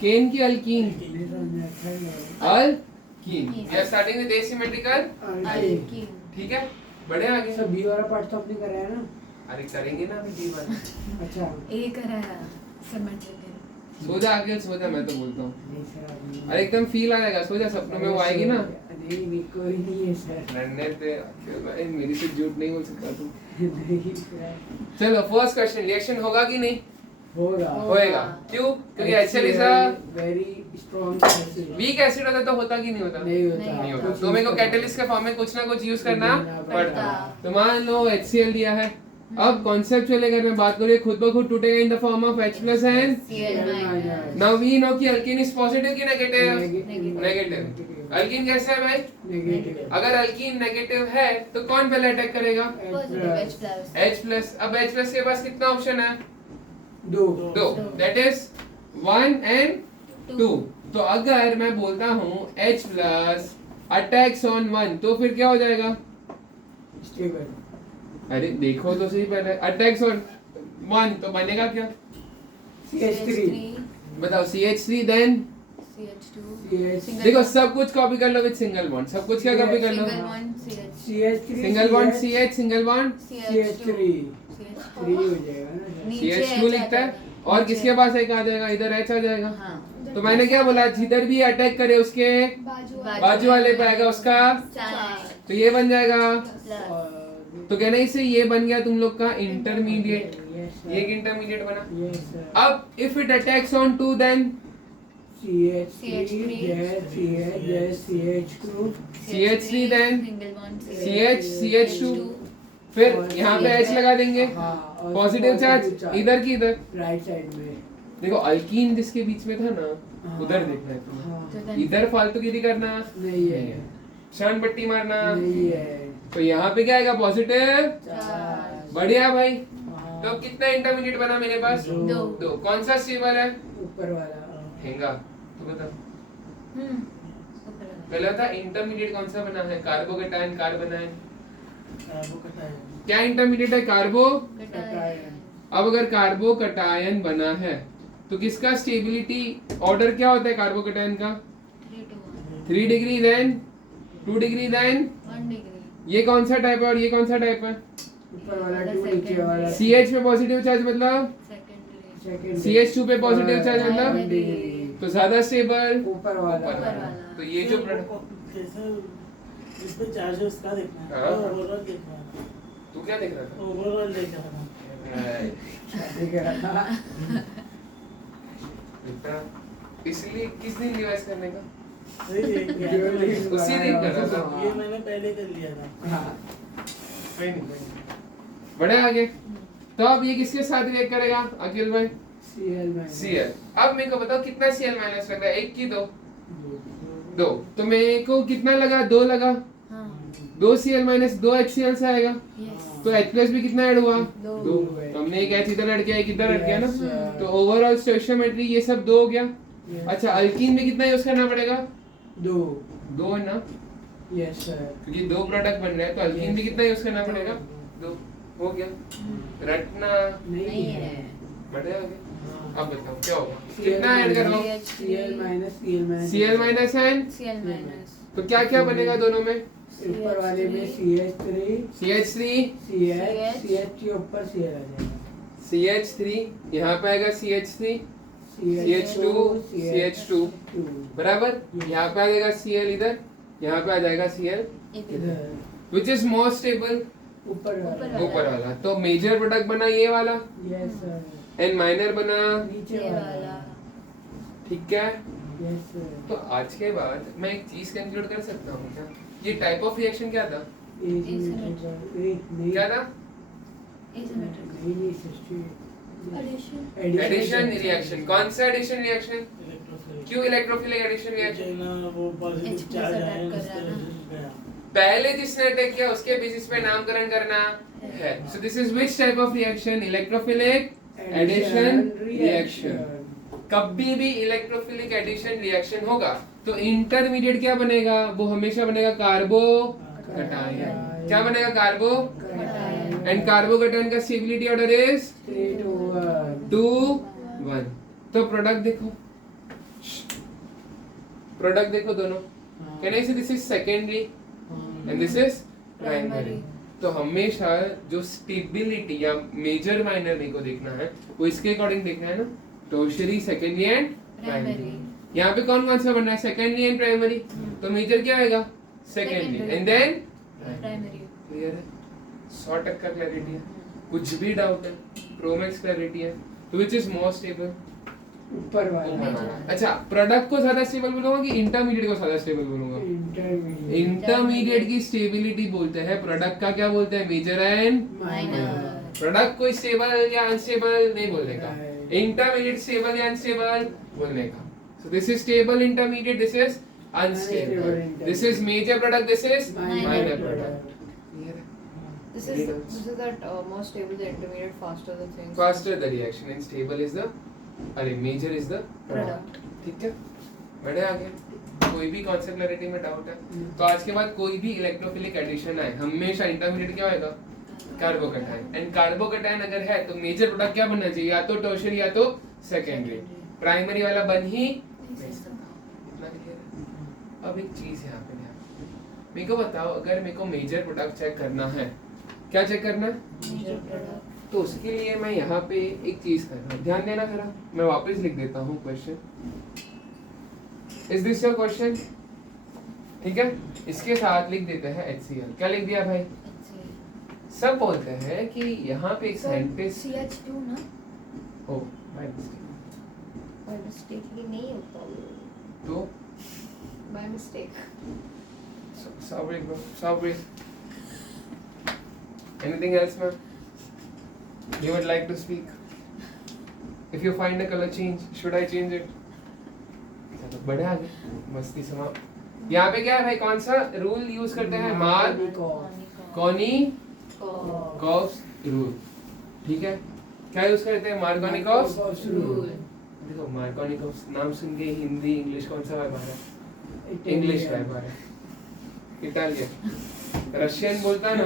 केन की alkene? Alkene. We are starting with asymmetrical alkene. ठीक है, बढ़े आगे। सब बी वाला पार्ट तो आपने कराया ना? अरे करेंगे ना अभी डी वाला। अच्छा ए कराया सिमेट्रिकल। सो जा आगे, सो जा, मैं तो बोलता हूँ। नहीं सर अभी अरे एकदम फील आ जाएगा, सो जा, सपनों में वो आएगी ना। नहीं कोई नहीं है सर। लड़ने दे अखिल भाई, मेरी से झूठ नहीं बोल सकता तू। नहीं सर। चलो फर्स्ट क्वेश्चन, रिएक्शन होगा कि नहीं? होगा होएगा। क्यों? क्योंकि HCl is a very strong acid. Weak acid होता तो होता कि नहीं होता? नहीं होता। नहीं होता। तो मेरे को कैटलिस्ट के फॉर्म में कुछ ना कुछ यूज करना पड़ता। तो मान लो HCl दिया है, अब कॉन्सेप्चुअल अगर मैं बात करूँ, खुद ब खुद टूटेगा in the form of H plus and Cl-. Now we know कि अल्कीन इज पॉजिटिव कि नेगेटिव? Negative. नेगेटिव। अल्कीन कैसा है भाई? नेगेटिव। अगर अल्कीन नेगेटिव है तो कौन पहले अटैक करेगा? H plus. H plus. अब H प्लस के पास कितना ऑप्शन है? दो। दो, दैट इज 1 एंड 2। तो अगर मैं बोलता हूँ H प्लस अटैक्स ऑन 1 तो फिर क्या हो जाएगा? स्टेबल। अरे देखो तो सही पहले, अटैक्स ऑन 1 तो बनेगा क्या? CH3। बताओ CH3 देन CH2. देखो सब कुछ कॉपी कर लो विद सिंगल बॉन्ड, सब कुछ क्या कॉपी कर लो? Single bond CH. CH3 single bond CH, single bond CH3 CH2. 3 हो जाएगा ना। नीचे CH2 H लिखता है, आ और जाएगा। किसके पास एक आ जाएगा? इधर H आ जाएगा। हाँ. तो मैंने क्या बोला, जिधर भी अटैक करे उसके बाजू वाले पे आएगा उसका, Side. तो ये बन जाएगा। Plus. और तो कहने से ये बन गया तुम लोग का इंटरमीडिएट। Yes, sir. ये एक इंटरमीडिएट बना। Yes, sir. अब if it attacks on 2 then CH3 CH CH2 CH3 then Single bond CH CH2 फिर यहाँ पे H लगा देंगे, हाँ, और पॉजिटिव चार्ज इधर की इधर। राइट साइड में। देखो अल्कीन जिसके बीच में था ना, हाँ, उधर देखना है तुम्हें। हाँ, तो then इधर फालतूगिरी करना नहीं है। शान पट्टी मारना। नहीं है। तो यहाँ पे क्या आएगा? पॉजिटिव। चार्ज। बढ़िया भाई। हाँ, तो कितना इंटरमीडिएट बना मेरे पास? दो. दो। कौन सा स्टेबल है? ऊपर वाला। हेंगा तो बता। ऊपर वाला. पहला था इंटरमीडिएट कौन सा बना है? कार्बोकेटायन, कार्बोनायन। क्या इंटरमीडिएट है? कार्बो। कटायन। अब अगर कार्बोकेटायन बना है तो किसका स्टेबिलिटी ऑर्डर क्या होता है कार्बोकेटायन का? 3 to 1. 3 degree then 2 degree then 1 degree. ये कौन सा टाइप है और ये कौन सा टाइप है? ऊपर वाला 2 नीचे वाला CH पे पॉजिटिव चार्ज मतलब Secondary. सेकंड। CH2 पे पॉजिटिव चार्ज मतलब Primary. तो ज्यादा स्टेबल ऊपर वाला। ऊपर वाला। तो ये जो इस पे चार्ज है उसका देखना है, हाँ। ओवरऑल देखना है, तू क्या देख रहा था? ओवरऑल देख रहा था। शादी करा था। बेटा, इसलिए किस दिन रिवाइज करने का? वही देख लिया था जो मैंने। उसी दिन कर रहा था। ये मैंने पहले कर लिया था। हाँ। कोई नहीं। बढ़े आगे। तो अब ये किसके साथ रिएक्ट करेगा अखिल भाई? Cl minus. Cl। अब मेरे को बताओ कितना Cl माइनस लग रहा है? एक की दो? दो। तो मेरे को कितना लगा? 2 लगा। हाँ. 2 Cl माइनस 2 HCl से आएगा। Yes. तो H प्लस भी कितना ऐड हुआ? दो. 2। तो हमने एक H इधर ऐड किया, एक इधर ऐड किया ना। Yes, sir. तो ओवरऑल स्टोइकियोमेट्री ये सब 2 हो गया। Yes. अच्छा अल्कीन में कितना यूज करना पड़ेगा? 2। 2 है ना, यस सर। क्योंकि 2 प्रोडक्ट बन रहे हैं तो अल्कीन भी कितना यूज करना पड़ेगा? 2 हो गया। रटना नहीं है. बढ़े आगे। हाँ। अब बताओ क्या होगा? कितना ऐड करो? Cl minus Cl minus. Cl minus and Cl minus. तो क्या क्या बनेगा दोनों में? ऊपर वाले में CH3 CH3 CH CH के ऊपर Cl आ जाएगा। CH3 यहाँ पे आएगा CH3 CH2 CH2 बराबर। यहाँ पे आ जाएगा Cl इधर, यहाँ पे आ जाएगा Cl इधर which is more stable? ऊपर वाला। ऊपर वाला। तो मेजर प्रोडक्ट बना ये वाला यस सर। एंड माइनर बना नीचे ये वाला। वाला. ठीक है। Yes sir. तो आज के बाद मैं एक चीज कंक्लूड कर सकता हूँ क्या? ये टाइप ऑफ रिएक्शन क्या था? नहीं क्या था? Asymmetrical. नहीं सिस्टर। Addition. Addition reaction. कौन सा एडिशन रिएक्शन? इलेक्ट्रोफिलिक। क्यों इलेक्ट्रोफिलिक एडिशन रिएक्शन? ना वो पॉजिटिव H+ चार्ज attack आया कर उसके रहा है ना। वजह से गया। पहले जिसने अटैक किया उसके बेसिस पे नामकरण करना है। So this is which type of reaction? Electrophilic addition reaction. कभी भी इलेक्ट्रोफिलिक एडिशन रिएक्शन होगा तो इंटरमीडिएट क्या बनेगा? वो हमेशा बनेगा कार्बो कटायन। क्या बनेगा? कार्बो Cation. एंड कार्बोकेटायन का स्टेबिलिटी ऑर्डर इज 3 to 1। 2 1। तो प्रोडक्ट देखो प्रोडक्ट देखो दोनों, कैन आई से this is secondary and this is primary. तो हमेशा जो स्टेबिलिटी या मेजर माइनर को देखना है वो इसके अकॉर्डिंग देखना है ना, टर्शियरी, सेकेंडरी एंड प्राइमरी। यहाँ पे कौन कौन सा बनना है, सेकेंडरी एंड प्राइमरी, तो मेजर क्या आएगा, secondary and then primary. Clear है, 100% क्लैरिटी है, कुछ भी डाउट है, प्रोमैक्स क्लैरिटी है। तो विच इज मोर स्टेबल, ऊपर वाला, अच्छा प्रोडक्ट को ज्यादा स्टेबल बोलूंगा कि इंटरमीडिएट को ज्यादा स्टेबल बोलूंगा, इंटरमीडिएट की स्टेबिलिटी बोलते हैं, प्रोडक्ट का क्या बोलते हैं, मेजर एंड माइनर। प्रोडक्ट को स्टेबल या अनस्टेबल नहीं बोलने का, इंटरमीडिएट स्टेबल या अनस्टेबल बोलने का। So this is stable intermediate, this is unstable, this is major product, this is minor product. This is that more stable, the intermediate, faster the things. Faster the reaction and stable is the, अरे major is the Product. ठीक है, बढ़े आगे। कोई भी concept clarity में doubt है तो आज के बाद कोई भी इलेक्ट्रोफिलिक एडिशन आए हमेशा इंटरमीडिएट क्या होएगा, कार्बोकैटायन। एंड कार्बोकैटायन अगर है तो मेजर प्रोडक्ट क्या बनना चाहिए, या तो टर्शियरी या तो सेकेंडरी, प्राइमरी वाला बन ही नहीं सकता। अब एक चीज यहाँ पे मेरे को बताओ, अगर मेरे को मेजर प्रोडक्ट चेक करना है, क्या चेक करना है, Major product. तो उसके लिए मैं यहाँ पे एक चीज कर रहा हूँ, ध्यान देना जरा, मैं वापस लिख देता हूँ question. Is this your question, ठीक है, इसके साथ लिख देते हैं HCl। क्या लिख दिया भाई, सब बोलते हैं कि यहाँ पे एक साइंटिस्ट CH2 ना, ओ बाय मिस्टेक, by mistake ही नहीं होता, तो by mistake. sorry bro, sorry. Anything else ma'am you would like to speak? If you find a color change, should I change it? चलो बढ़े आगे, मस्ती समाप्त। यहाँ पे क्या है भाई, कौन सा रूल यूज करते हैं, मार्कोनिकॉफ रूल, ठीक है, क्या यूज करते हैं, मार्कोनिकॉफ रूल। देखो मार्कोनिकॉफ नाम सुन के हिंदी इंग्लिश कौन सा व्यापार है, इंग्लिश व्यापार है, इटालियन, रशियन बोलता है ना,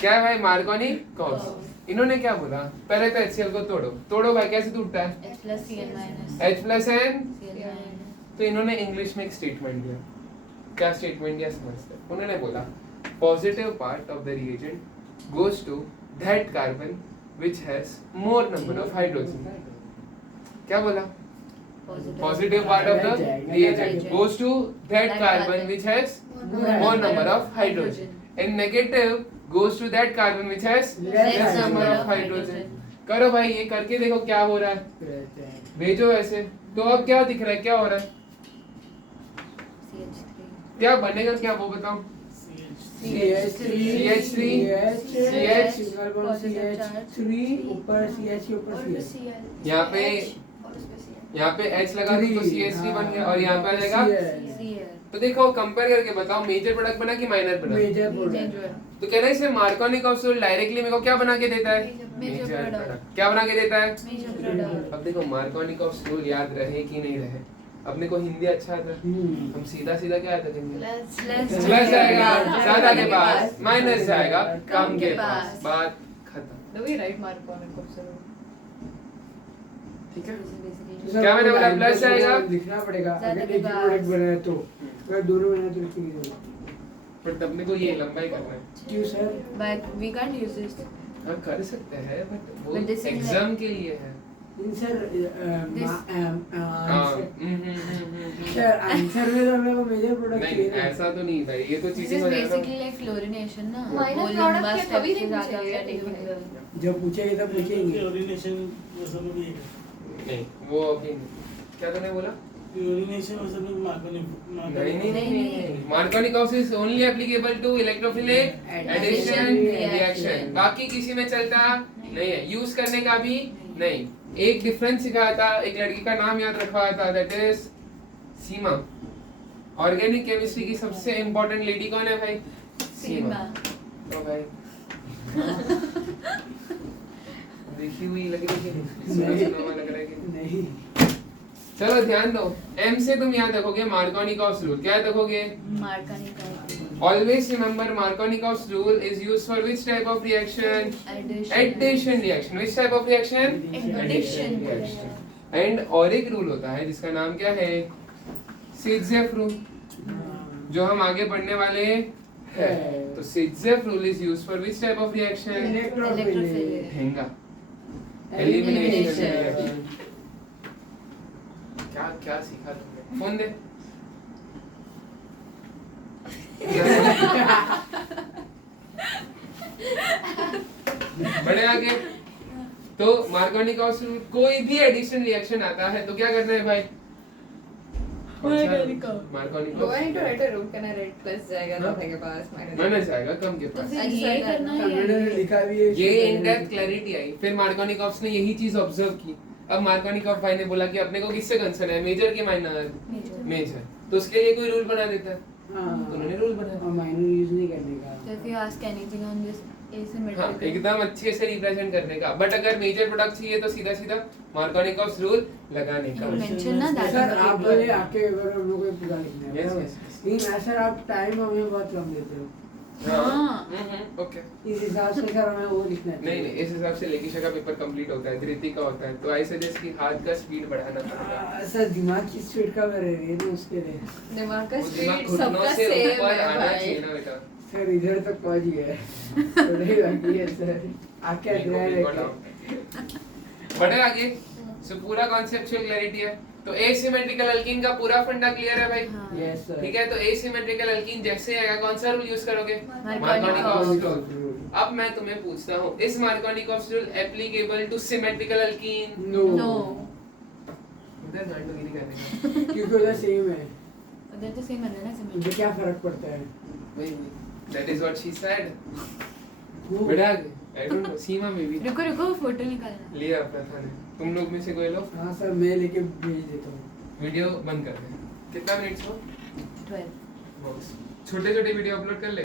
क्या है भाई, मार्कोनिकॉफ। इन्होंने क्या बोला, पहले तो HCl को तोड़ो, तोड़ो भाई, कैसे टूटता है, H plus Cl minus. H plus N। Cl minus. तो इन्होंने इंग्लिश में एक स्टेटमेंट दिया, क्या स्टेटमेंट दिया समझते हैं, उन्होंने बोला positive part of the reagent goes to that carbon which has more number of hydrogen. क्या बोला, positive part of the reagent goes to that carbon which has more number of hydrogen and negative goes to that carbon which has less number of hydrogen। करो भाई, ये करके देखो क्या हो रहा है, भेजो ऐसे। तो अब क्या दिख रहा है, क्या हो रहा है, CH3. क्या बनेगा, क्या वो बताओ, CH3 ऊपर CH ऊपर CH, यहाँ पे H लगा दी तो CH3 बन गया और यहाँ पे आ जाएगा। Cl. तो देखो कंपेयर करके बताओ, मेजर प्रोडक्ट बना कि माइनर प्रोडक्ट, मेजर प्रोडक्ट। तो कह रहे हैं इसमें मार्कोनिकॉफ रूल डायरेक्टली मेरे को क्या बना के देता है, Major product. क्या बना के देता है। Major product. अब देखो मार्कोनिकॉफ रूल याद रहे कि नहीं रहे, अपने को हिंदी अच्छा आता, हम सीधा सीधा क्या आता करेंगे, Less. प्लस जाएगा ज्यादा के पास, माइनस जाएगा कम के पास, बात खत्म। Do we write Markovnikov rule? ठीक है, Basically. क्या मैंने बोला, प्लस जाएगा, लिखना पड़ेगा, ज्यादा अगर के एक ही पास। प्रोडक्ट बनाए तो, अगर दोनों बनाए तो लिखनी है। बट अपने को ये लंबाई करना है। क्यों sir? But we can't use this. हाँ कर सकते हैं बट वो But this is एग्जाम के लिए है। सर This- सर आंसर में तो हमें वो मेजर प्रोडक्ट नहीं चाहिए ना। ऐसा तो नहीं था, ये तो This चीजें is हो जाएगा। basically like fluorination ना. Minor वो product लंबा के step कभी से नहीं ज्यादा पूछेंगे, we are taking ठीक है। the- जब पूछेंगे तब पूछेंगे। क्लोरीनेशन वैसा भी है, नहीं वो अभी नहीं। क्या तूने बोला, क्लोरीनेशन वैसा भी नहीं Markovnikov is only applicable to electrophilic addition reaction, बाकी किसी में चलता नहीं है, यूज करने का भी नहीं। एक डिफरेंस सिखाया था, एक लड़की का नाम याद रखवाया था, that is Seema. Organic chemistry की सबसे इंपॉर्टेंट लेडी कौन है भाई, सीमा। तो भाई देखी हुई लग रही है, सुना लग रहा है कि नहीं। चलो ध्यान दो, एम से तुम याद रखोगे मार्कोनिकॉफ रूल, क्या रखोगे, Markovnikov. always remember Markovnikov's rule is used for which type of reaction, Addition. addition reaction, which type of reaction, Addition. reaction। And और एक रूल होता है जिसका नाम क्या है, सिटजेफ रूल, जो हम आगे पढ़ने वाले हैं। तो Saytzeff rule is used for which type of reaction? Electrophilic. हेंगा, एलिमिनेशन Elimination. रिएक्शन। क्या क्या सीखा तुमने? फोन दे। बढ़े आगे। तो मार्कोनिकॉफ रूल, कोई भी एडिशन रिएक्शन आता है तो क्या करना है भाई? Markovnikov Going to write a root can I write plus जाएगा दादा के पास माइनस जाएगा कम के तो पास। फिर ये करना है मैंने लिखा भी है ये इन डेप्थ क्लैरिटी आई। फिर मार्कोनिकॉफ ने यही चीज ऑब्जर्व की। अब मार्कोनिकॉफ भाई ने बोला कि अपने को किससे कंसर्न है, मेजर के माइनर? मेजर। तो उसके लिए कोई रूल बना देता है, तो उन्होंने रूल बनाया। माइनर यूज नहीं करने का। So if you ask anything on this हाँ, asymmetrical, एकदम अच्छे से रिप्रेजेंट करने का। बट अगर मेजर प्रोडक्ट चाहिए तो सीधा सीधा मार्कोनिकॉफ रूल लगाने का। you mention ना that सर is आप very बोले good. आके अगर हम लोग को पूरा लिखना है Yes, बराबर? yes, yes. लेकिन सर आप टाइम हमें बहुत कम देते हो, हाँ। ओके। इस हिसाब से सर हमें वो लिखना है। नहीं नहीं, इस हिसाब से लेकिशा का पेपर कंप्लीट होता है, धृति का होता है। तो आई सजेस्ट कि हाथ का स्पीड बढ़ाना पड़ेगा। सर दिमाग की स्पीड का मेरे लिए तो उसके लिए दिमाग का वो दिमाग स्पीड घुटनों सबका से सेम ऊपर है आना भाई। चाहिए ना बेटा। सर इधर तक पहुंच गया है तो नहीं बाकी है सर आके अध्याय लेके बढ़े आगे। सो पूरा कॉन्सेप्चुअल क्लैरिटी है। तो एसिमेट्रिकल अल्कीन का पूरा फंडा क्लियर है भाई? हाँ। यस सर ठीक है। तो एसिमेट्रिकल अल्कीन जैसे आएगा कौन सा रूल यूज करोगे? Markovnikov Markovnikov rule. अब मैं तुम्हें पूछता हूँ, is Markovnikov rule applicable to symmetrical alkene? No No. उधर गांडोगिरी करने का। क्योंकि उधर सेम है, उधर तो सेम है ना मुझे symmetrical. क्या फर्क पड़ता है? वही that is what she said. वो बेटा आई डोंट नो, सीमा में भी रुको रुको फोटो निकालना. लिया अपना था ने। तुम लोग में से कोई लोग हाँ सर मैं लेके भेज देता हूँ। वीडियो बंद कर दे। कितना मिनट्स हो? 12. छोटे छोटे वीडियो अपलोड कर ले।